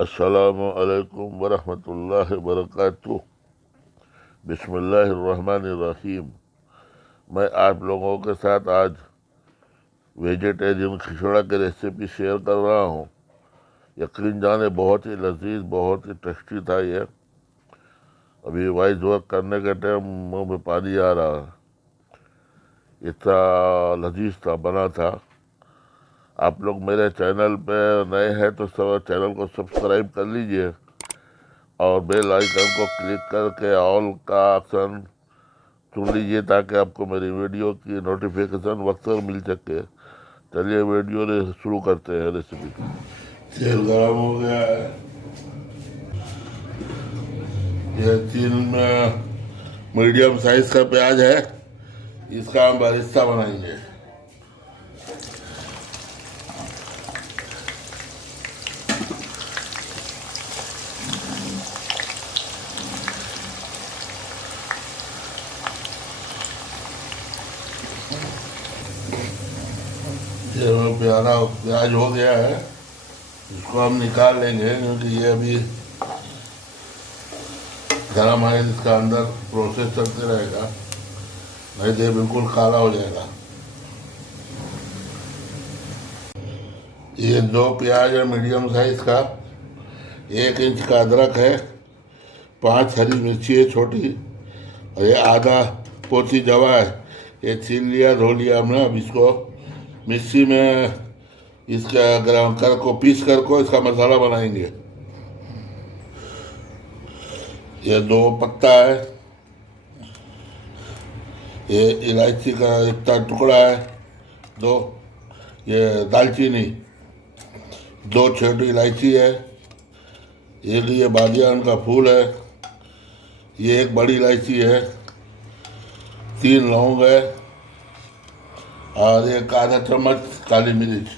अस्सलामु अलैकुम वरहमतुल्लाहि वबरकातुह। बिस्मिल्लाहिर्रहमानिर्रहीम। मैं आप लोगों के साथ आज वेजिटेरियन खिचड़ा की रेसिपी शेयर कर रहा हूँ। यकीन जाने बहुत ही लजीज, बहुत ही टेस्टी था ये। अभी वॉइस वर्क करने के टाइम मुँह में पानी आ रहा है, इतना लजीज था, बना था। आप लोग मेरे चैनल पे नए हैं तो सब चैनल को सब्सक्राइब कर लीजिए और बेल आइकन को क्लिक करके ऑल का ऑप्शन चुन लीजिए ताकि आपको मेरी वीडियो की नोटिफिकेशन वक्त पर मिल सके। चलिए वीडियो शुरू करते हैं रेसिपी। तेल गरम हो गया है। यह तेल में मीडियम साइज का प्याज है, इसका हम बरिस्ता बनाएंगे। प्यारा प्याज हो गया है, इसको हम निकाल लेंगे क्योंकि ये अभी गरम है, इसका अंदर प्रोसेस चलते रहेगा, नहीं तो ये बिल्कुल काला हो जाएगा। ये 2 प्याज है मीडियम साइज का, 1 इंच का अदरक है, 5 हरी मिर्ची है छोटी, और ये आधा पोथी जवा है। ये छील लिया, धो लिया हमने। अब इसको मिक्सी में इसका ग्राइंड कर को पीस कर को इसका मसाला बनाएंगे। ये 2 पत्ता है, ये इलायची का इतना टुकड़ा है, 2 ये दालचीनी, 2 छोटी इलायची है, एक ये बादियान का फूल है, ये 1 बड़ी इलायची है, 3 लौंग है और 1 आधा चम्मच काली मिर्च।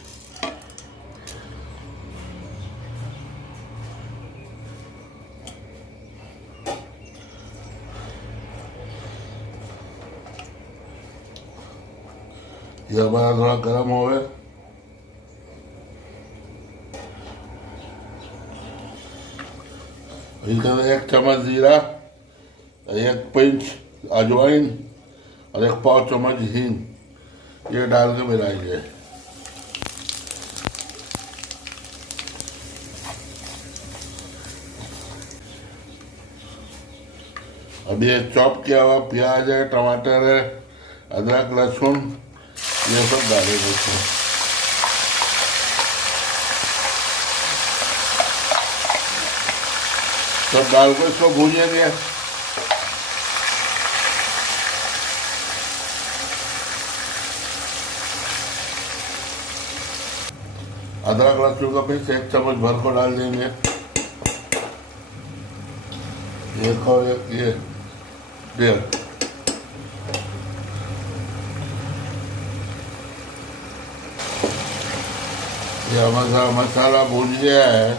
ये हमारा थोड़ा गर्म हो गया। इसके अंदर 1 चम्मच जीरा, 1 पिंच अजवाइन और 1 पाव चम्मच हींग, ये डाल के मिलाएंगे। अब ये चॉप किया हुआ प्याज है, टमाटर है, अदरक लहसुन, ये सब डालेंगे इसमें। सब डाल को इसको भूनेंगे। अदरक लहसुन का पेस्ट 1 चम्मच भर को डाल देंगे। एक और ये 1.5। ये मसाला भून गया है।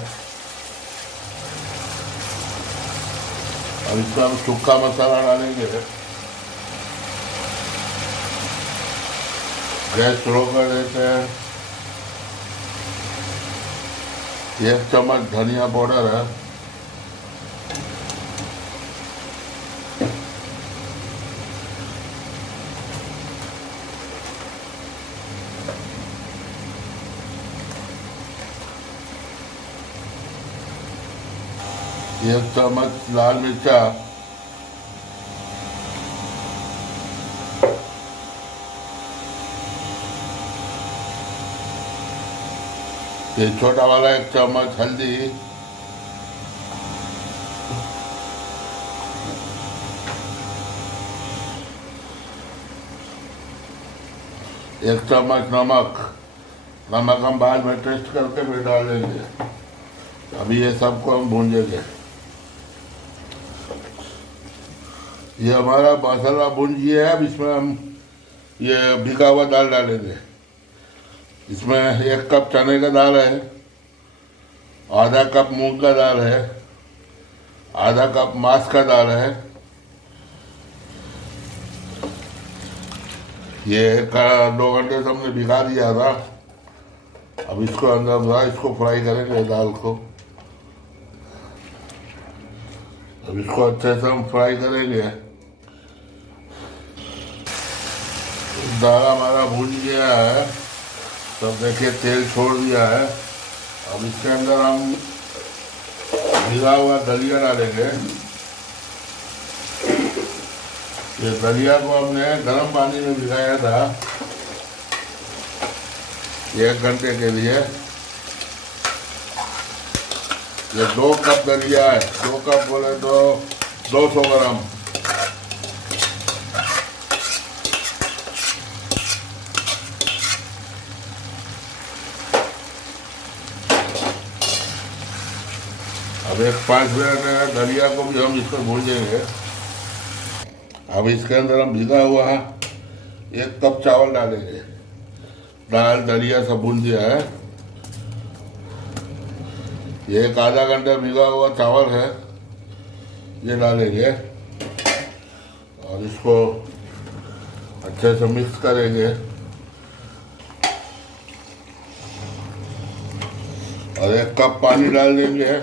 अब इसमें हम सूखा मसाला डालेंगे। गैस स्लो कर देते हैं। 1 चम्मच धनिया पाउडर है, एक चम्मच लाल मिर्चा, ये छोटा वाला 1 चम्मच हल्दी, 1 चम्मच नमक। नमक हम बाद में टेस्ट करके फिर डालेंगे। अभी ये सबको हम भूंजेंगे। ये हमारा मसाला भून गया है। अब इसमें हम ये भिगा हुआ दाल डालेंगे। इसमें 1 कप चने का दाल है, आधा कप मूंग का दाल है, आधा कप मांस का दाल है, ये 2 घंटे से हमने भिगा दिया था। अब इसको अंदर इसको फ्राई करेंगे दाल को। अब इसको अच्छे से हम फ्राई करेंगे। दाल हमारा भून गया है, तब देखिए तेल छोड़ दिया है। अब इसके अंदर हम भिगा हुआ दलिया डालेंगे। ये दलिया को हमने गर्म पानी में भिगाया था 1 घंटे के लिए। ये 2 कप दलिया है, 2 कप बोले तो 200 ग्राम। अब एक 5 मिनट में दलिया को भी हम इसको भूनेंगे। अब इसके अंदर हम भिगा हुआ 1 कप चावल डालेंगे। दाल दलिया सब भून दिया है। ये एक आधा घंटा भिगा हुआ चावल है, ये डालेंगे और इसको अच्छे से मिक्स करेंगे। और 1 कप पानी डाल देंगे।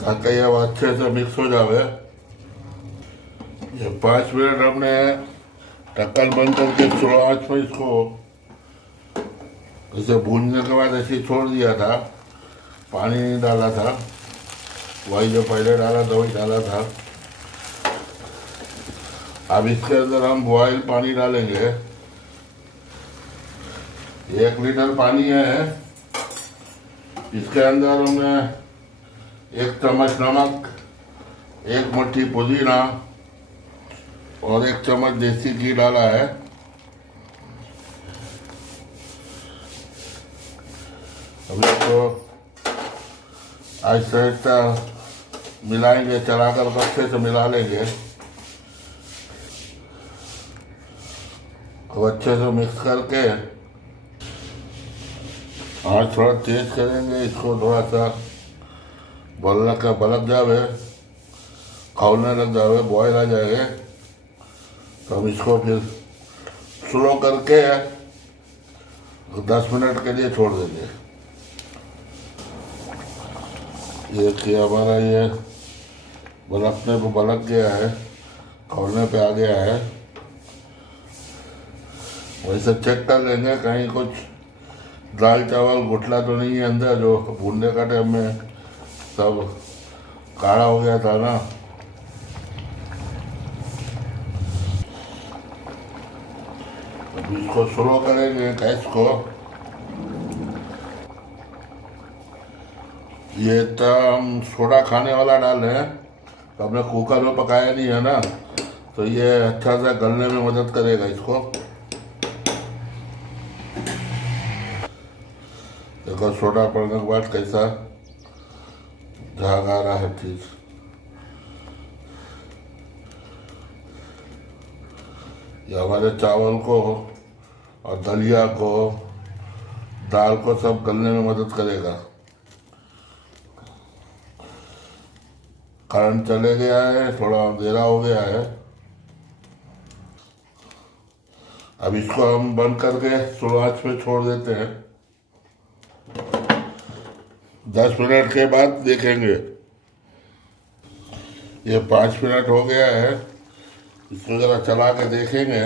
ताकि ये अच्छे से मिक्स हो जाए। ये 5 मिनट हमने ढक्कन बंद करके स्लो आंच में इसको इसे भूनने के बाद ऐसे छोड़ दिया था। पानी नहीं डाला था, वही जो पहले डाला था वही डाला था। अब इसके अंदर हम बॉयल पानी डालेंगे। 1 लीटर पानी है, इसके अंदर हमने 1 चम्मच नमक, 1 मुट्ठी पुदीना और 1 चम्मच देसी घी डाला है। अब इसको आहिस्ता आहिस्ता मिलाएंगे, चलाकर अच्छे से मिला लेंगे। अब अच्छे से मिक्स करके आँच थोड़ा तेज करेंगे। इसको थोड़ा सा बलक जावे, खौलने लग जावे, बॉयल आ जाएगा। तो हम इसको फिर स्लो करके 10 मिनट के लिए छोड़ देंगे। ये कि हमारा ये बलकने को बलक गया है, खौलने पे आ गया है। वैसे चेक कर लेंगे कहीं कुछ दाल चावल घुटला तो नहीं है अंदर, जो भूनने का टाइम में सब काढ़ा हो गया था ना। अब इसको स्लो करेंगे गैस को। ये तो हम सोडा खाने वाला डाल रहे हैं, तो हमने कुकर में पकाया नहीं है ना, तो ये अच्छा से गलने में मदद करेगा इसको। देखो सोडा पड़ने के बाद कैसा झाग आ रहा है चीज। ये हमारे चावल को और दलिया को, दाल को सब गलने में मदद करेगा। करंट चले गया है, थोड़ा अंधेरा हो गया है। अब इसको हम बंद करके स्लो आंच पे छोड़ देते हैं। 10 मिनट के बाद देखेंगे। ये 5 मिनट हो गया है, इसको ज़रा चला के देखेंगे।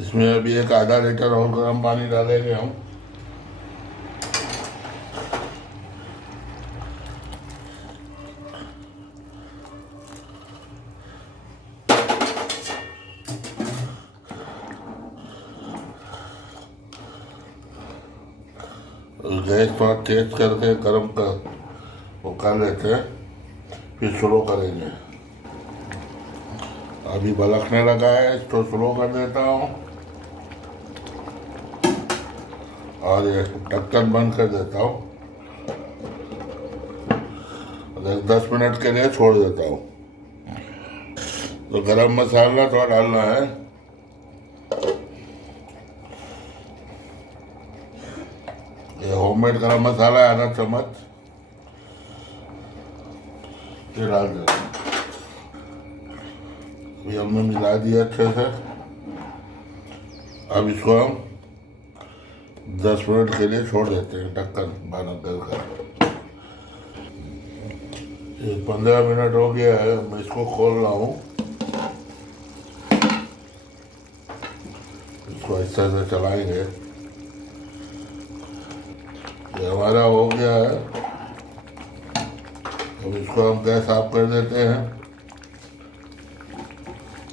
इसमें अभी एक आधा लीटर और गर्म पानी डालेंगे हम। गैस थोड़ा तेज करके गर्म कर वो कर लेते हैं, फिर स्लो करेंगे। अभी बलकने लगा है, इसको स्लो कर देता हूँ और ये ढक्कन बंद कर देता हूँ। 10 मिनट के लिए छोड़ देता हूँ। तो गरम मसाला थोड़ा डालना है। ये होममेड गरम मसाला है, आधा चम्मच ये डाल देना। ये हमने मिला दिया अच्छे से। अब इसको हम 10 मिनट के लिए छोड़ देते हैं ढक्कन बंद कर। 15 मिनट हो गया है, मैं इसको खोल रहा हूँ। इसको इस तरह से चलाएंगे। ये हमारा हो गया है। अब इसको हम गैस ऑफ कर देते हैं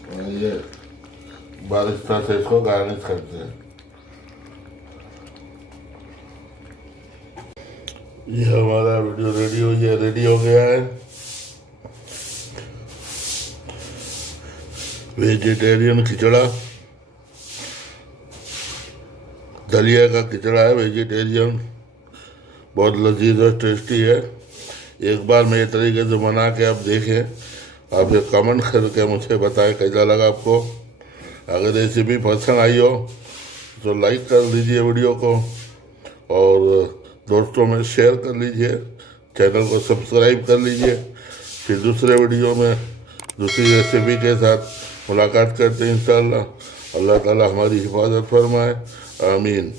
और ये बारिश तरह से इसको गार्निश करते हैं। ये हमारा वीडियो रेडी हो गया है। वेजिटेरियन खिचड़ा, दलिया का खिचड़ा है वेजिटेरियन, बहुत लजीज और टेस्टी है। एक बार मेरे तरीके से बना के आप देखें, आप ये कमेंट करके मुझे बताएं कैसा लगा आपको। अगर रेसिपी पसंद आई हो तो लाइक कर लीजिए वीडियो को और दोस्तों में शेयर कर लीजिए, चैनल को सब्सक्राइब कर लीजिए। फिर दूसरे वीडियो में दूसरी रेसिपी के साथ मुलाकात करते हैं इंशाअल्लाह। अल्लाह ताला हमारी हिफाजत फरमाए, आमीन।